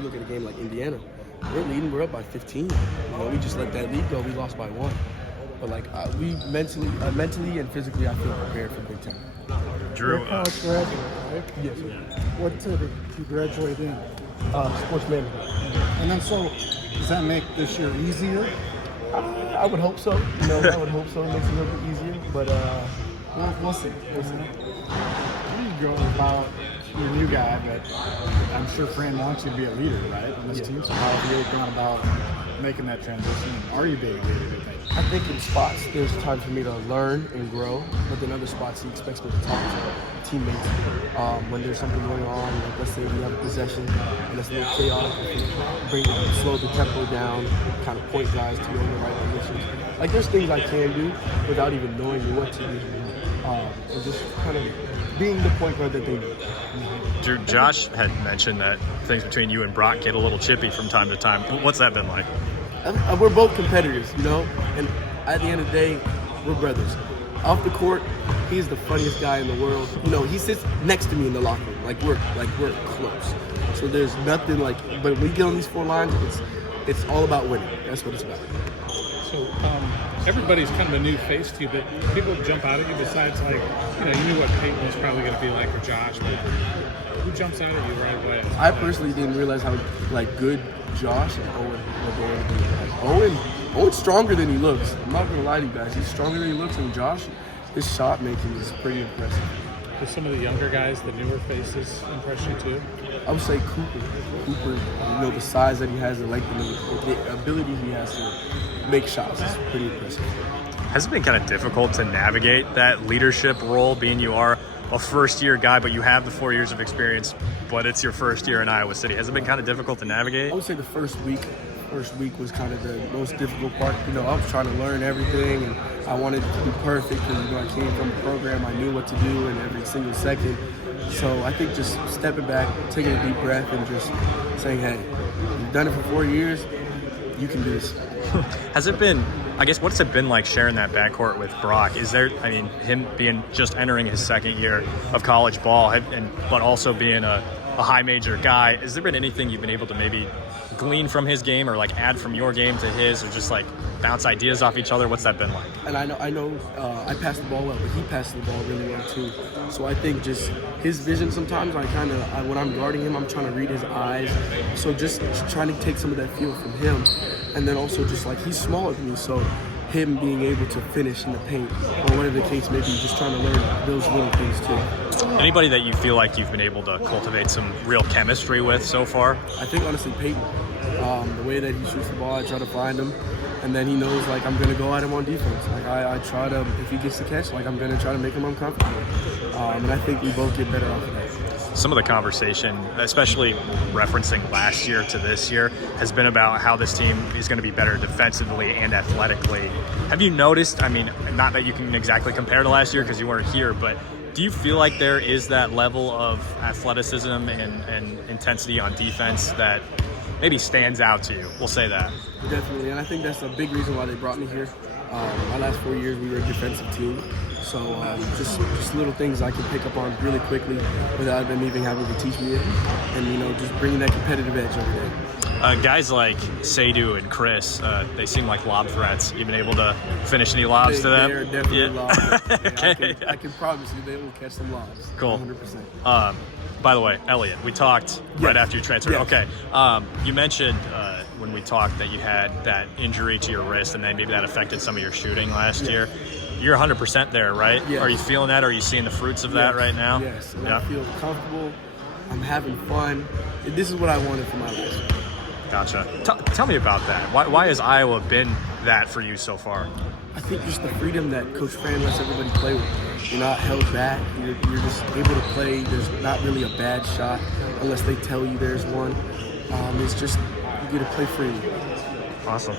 you look at a game like Indiana, we're leading, we're up by 15. We just let that lead go. We lost by 1. But like we mentally and physically, I feel prepared for Big Ten. Drew, You're a college graduate, right? Yes. What did you graduate in? Sports management. And then so, does that make this year easier? I would hope so. I would hope so. It makes it a little bit easier. But We'll see. How do you go about, you're a new guy, but I'm sure Fran wants you to be a leader, right, on this team? So how have you gone about making that transition? Are you being a leader, do you think? I think in spots, there's time for me to learn and grow, but then other spots, he expects me to talk to teammates. When there's something going on, like let's say we have a possession and it's a little chaotic, slow the tempo down, kind of point guys to go in the right positions. Like there's things I can do without even knowing what to do. And just kind of being the point guard that they need. Drew, Josh had mentioned that things between you and Brock get a little chippy from time to time. What's that been like? We're both competitors, and at the end of the day, we're brothers. Off the court, he's the funniest guy in the world. He sits next to me in the locker room, like we're close. So there's nothing like. But when we get on these 4 lines, it's all about winning. That's what it's about. So everybody's kind of a new face to you, but people jump out at you besides like, you knew what Peyton was probably going to be like or Josh, but who jumps out at you right away? I personally didn't realize how good Josh and Owen were going to be. Owen's stronger than he looks. I'm not going to lie to you guys. He's stronger than he looks, and Josh, his shot making is pretty impressive. Do some of the younger guys, the newer faces, impress you too? I would say Cooper, the size that he has, the length, and the ability he has to make shots is pretty impressive. Has it been kind of difficult to navigate that leadership role, being you are a first-year guy, but you have the 4 years of experience, but it's your first year in Iowa City? Has it been kind of difficult to navigate? I would say the first week was kind of the most difficult part. I was trying to learn everything, and I wanted it to be perfect because I came from a program, I knew what to do in every single second. So I think just stepping back, taking a deep breath, and just saying, hey, you've done it for 4 years, you can do this. Has it been, I guess, what's it been like sharing that backcourt with Brock? Is there, him being just entering his second year of college ball, but also being a high major guy, has there been anything you've been able to maybe glean from his game or like add from your game to his, or just like bounce ideas off each other? What's that been like? And I know I pass the ball well, but he passes the ball really well too. So I think just his vision sometimes, when I'm guarding him, I'm trying to read his eyes. So just trying to take some of that feel from him. And then also just like he's smaller than me, so him being able to finish in the paint or whatever the case may be, just trying to learn those little things too. Anybody that you feel like you've been able to cultivate some real chemistry with so far? I think honestly Peyton. The way that he shoots the ball, I try to find him, and then he knows like I'm gonna go at him on defense. Like I try to, if he gets the catch, like I'm gonna try to make him uncomfortable. And I think we both get better off of that. Some of the conversation, especially referencing last year to this year, has been about how this team is going to be better defensively and athletically. Have you noticed, not that you can exactly compare to last year because you weren't here, but do you feel like there is that level of athleticism and intensity on defense that maybe stands out to you? We'll say that. Definitely, and I think that's a big reason why they brought me here. My last 4 years, we were a defensive team. So just little things I can pick up on really quickly without them even having to teach me it. And, just bringing that competitive edge every day. Guys like Sadhu and Chris, they seem like lob threats. You been able to finish any lobs to them? They're definitely lob threats. Okay. I can promise you they will catch some lobs. Cool. 100%. By the way, Elliot, we talked right after you transferred. Yes. Okay. You mentioned when we talked that you had that injury to your wrist and then maybe that affected some of your shooting last year. You're 100% there, right? Yes. Are you feeling that? Are you seeing the fruits of that right now? Yes. And I feel comfortable. I'm having fun. This is what I wanted for my life. Gotcha. Tell me about that. Why has Iowa been that for you so far? I think just the freedom that Coach Fran lets everybody play with. You're not held back. You're just able to play. There's not really a bad shot unless they tell you there's one. It's just you get to play freely. Awesome.